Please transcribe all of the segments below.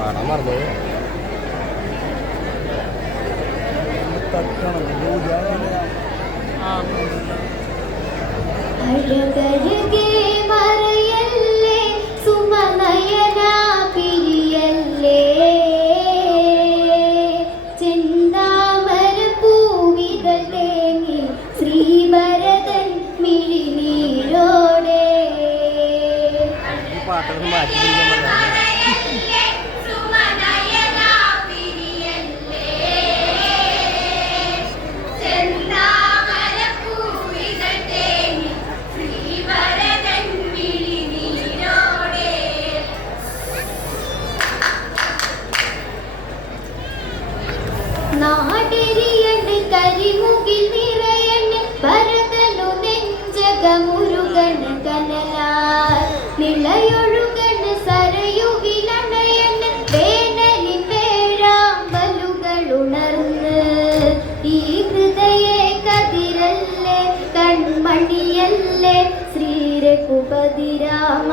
പാടാൻ മറന്നു. അഴകഴകേ മറയല്ലേ സുമനയനാ പിരിയല്ലേ ചെന്താമര പൂവിതൾ തേങ്ങി ശ്രീഭരതൻ മിഴിനീരോടെ. ഈ പാട്ടൊക്കെ മാറ്റി നാടെരിയണ്ട് കരിമുകിൽ നിറയണ്ട് ഭരതനു നെഞ്ചകമുരുകണ് കനലാൽ നിളയൊഴുകണ് സരയുകിലണയണ് വേനലി വേഴാമ്പലുകൾ ഉണർന്ന്. ഈ ഹൃദയ കതിരല്ലേ കൺമണിയല്ലേ ശ്രീരഘുപതി രാമ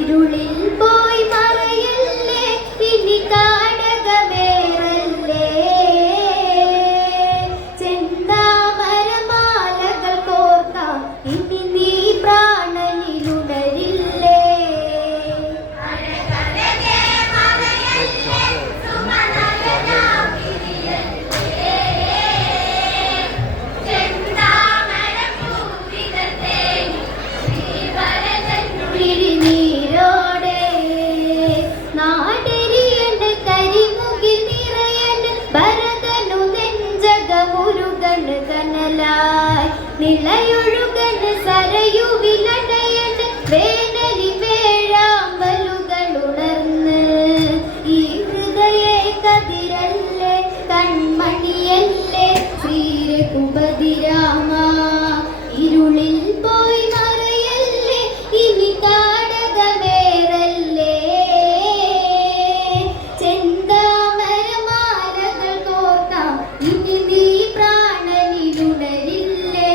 ഇരുളിൽ പോയി മറയല്ലേ ഇനി കാടകമേ നിളയൊഴുകണ് സരയുവിലടയണ് വേനലി വേഴാമ്പലുകൾ ഉണർന്ന്. ഈ ഹൃദയ കതിരല്ലേ കൺമണിയല്ലേ ശ്രീരഘുപതി രാമ ഇരുളിൽ പോയി മറയല്ലേ ഇനി കാടകമേറല്ലേ ചെന്താമര മാലകൾ കോർക്കാം ഇനി നീ പ്രാണനിലുണരില്ലേ.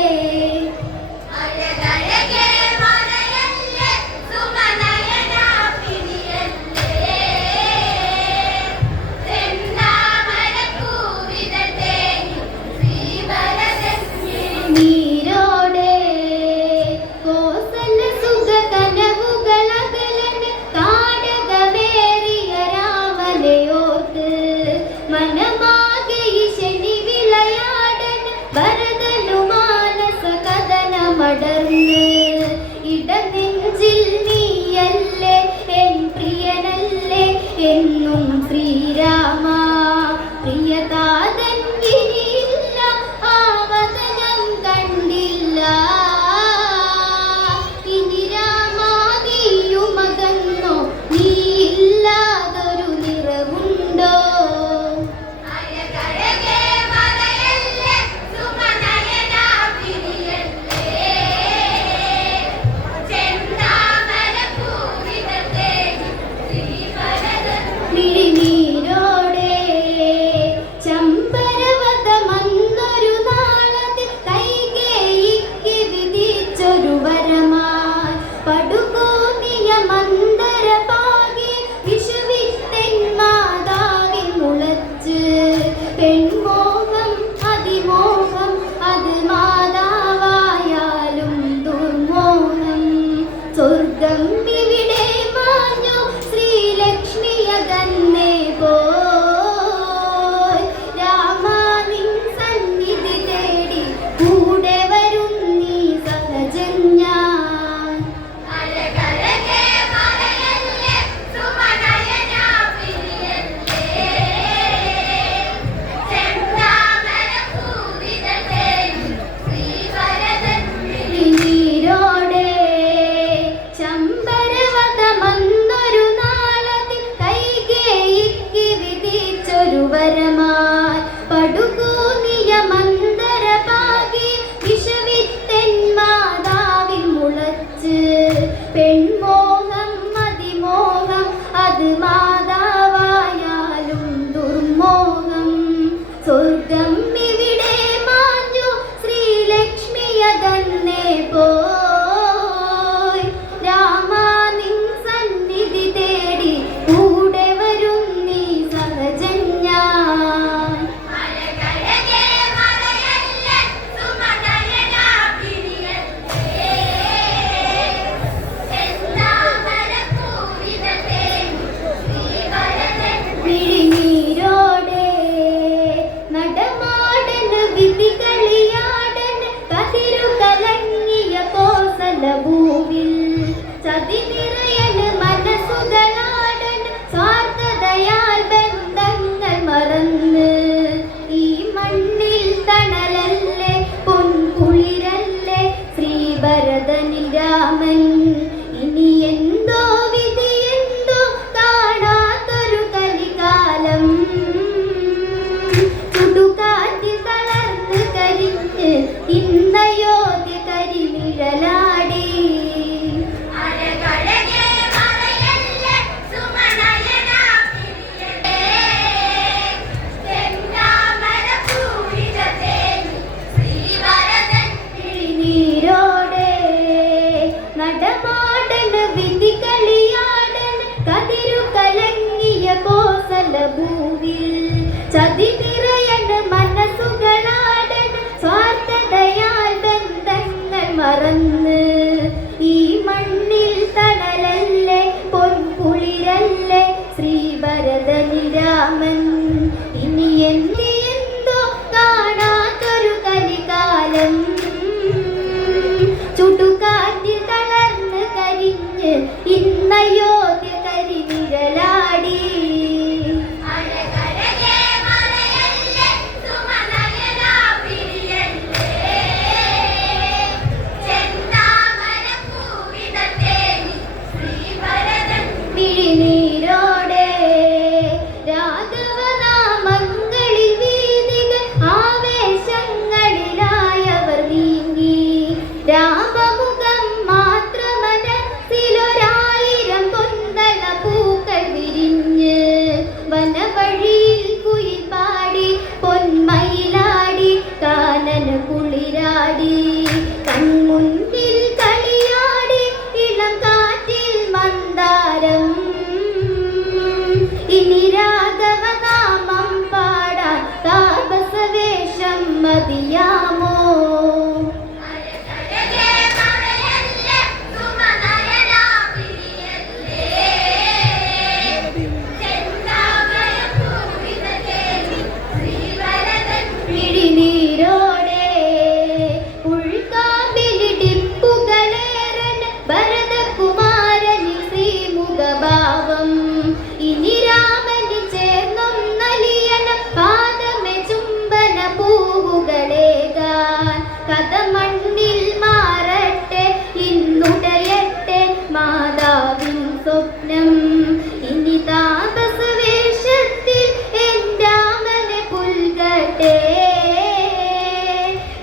ഭൂവിൽ ചതി നിറയണ മനസ്സുകളാടണ സ്വാർത്ഥതയാൽ ബന്ധങ്ങൾ മറന്ന് ഈ മണ്ണിൽ തണലല്ലേ പൊൻകുളിരല്ലേ ശ്രീഭരതനിൽ രാമൻ ഇനി എന്തോ കാണാത്തൊരു കലികാലം ചുടുകാറ്റിൽ തളർന്ന് കരിഞ്ഞ് ഇന്നയോധ്യ കരിനിഴലാടി മിഴിനീരോടെ രാഘവനാമങ്ങളിൽ വീതികൾ ആവേശങ്ങളിലായവർ നീങ്ങി രാമമുഖം മാത്രമനസ്സിലൊരായിരം പൊന്തള പൂക്കൾ വിരിഞ്ഞ് വനവഴിയിൽ കുയിൽ പാടി പൊന്മയിലാടി കാനന കുളിരാടി കൺമുൻപിൽ കളിയാടി ഇളം കാറ്റിൽ മന്ദാരം ഇനി രാഘവനാമം പാടാൻ താപസവേഷം മതിയാമോ മിഴിനീരോടെ ഉൾക്കാമ്പിലിടിപ്പുകളേറൻ ഭരതകുമാരനിൽ ശ്രീമുഖഭാവം ഇനി രാമന് ചേർന്നൊന്നലിയണം പാദമേ ചുംബന പൂവുകളേകാൻ കഥ മണ്ണിൽ മാറട്ടെ ഇന്നുടയട്ടെ മാതാവിൻ സ്വപ്നം ഇനി താപസവേഷത്തിൽ എൻ രാമനെ പുൽകട്ടെ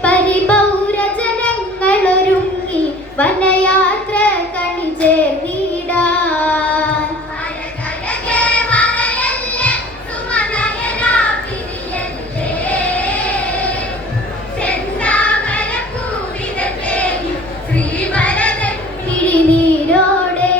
പരിപൗരജനങ്ങളൊരുങ്ങി വനയാത്ര കണിചേർന്നിടാൻ മിഴിനീരോടെ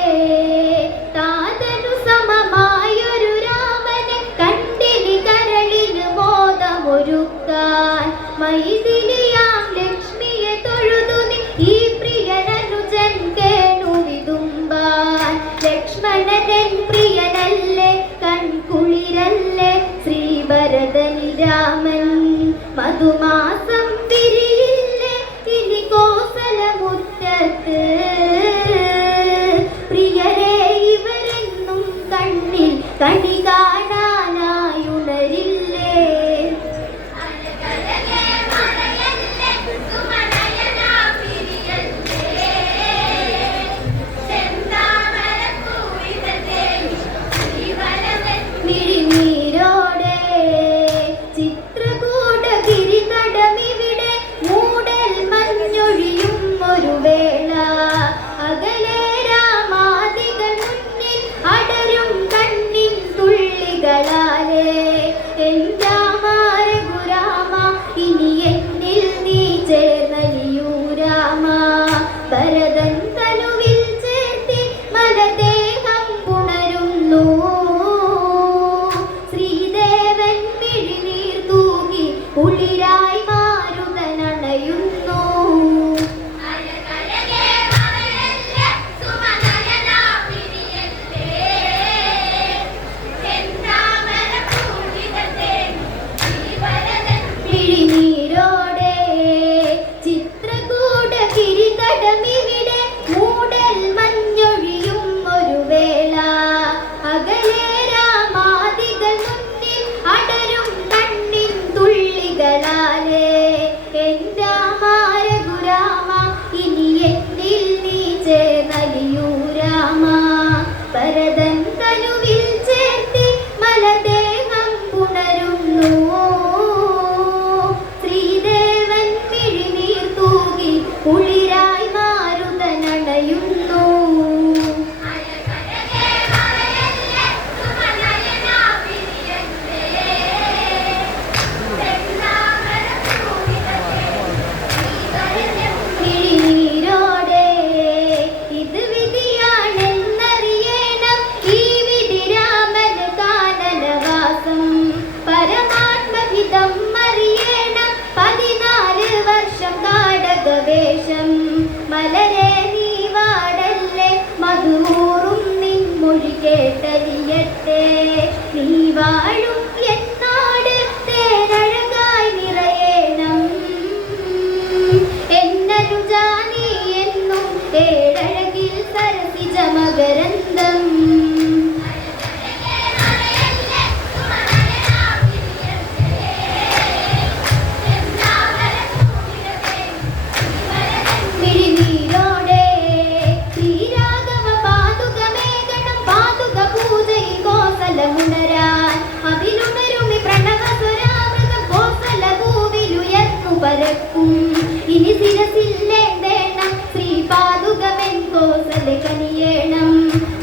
താതനു സമമായൊരു രാമനെ കണ്ടിനി കരളിന് മോദമൊരുക്കാൻ മൈഥിലിയാം ലക്ഷ്മിയെ തൊഴുതു ഈ പ്രിയനനുജൻ കേണുവിതുമ്പാൻ ലക്ഷ്മണനൻ പ്രിയനല്ലേ കൺകുളിരല്ലേ ശ്രീഭരതനിൽ രാമൻ മധുമാസം വിരിയില്ലേ ഇനി കോസലമുറ്റത്ത് പ്രിയരെ ഇവരെന്നും കണ്ണിൽ കണി കാണാനായുണരില്ലേ മിഴിനീരോടെ ചിത്രകൂടഗിരി തടമിവിടെ മൂടൽ മഞ്ഞൊഴിയും ഒരു വേള അകലെ രാമാദികൾ മുന്നിൽ അടരും കണ്ണിൻ തുള്ളി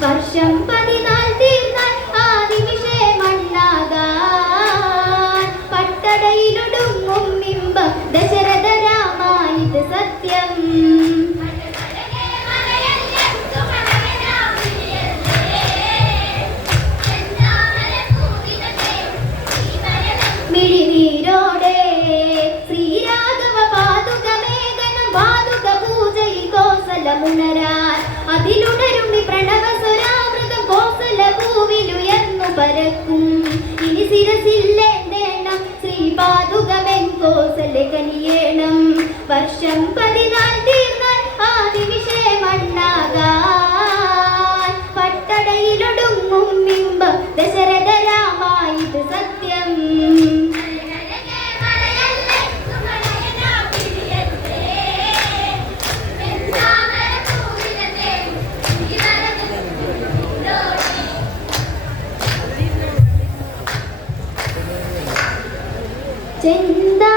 വർഷം 14 തീർന്നാൽ ആ നിമിഷേ മണ്ണാകാൻ പട്ടടയിലൊടുങ്ങും ബിംബം ദശരഥ രാമ ഇത് സത്യം. മിഴിനീരോടെ ശ്രീരാഘവ പാതുകമേഘനം പാതുക പൂജയിൽ കോസലമുണരാൻ അതിലുണരുമി പ്രണവസ്വരാമൃതം കോസല ഭൂവിലുയർന്നു പരക്കും. ഇനി ശിരസില്ലേണ്ടേണം ശ്രീപാതുകമെൻ കോസല കനിയേണം. വർഷം 14 തീർന്നാൽ ആ നിമിഷേ മണ്ണാകാൻ പട്ടടയിലൊടുങ്ങും ബിംബം ദശരഥ രാമ ഇത് സത്യം. ചെന്താ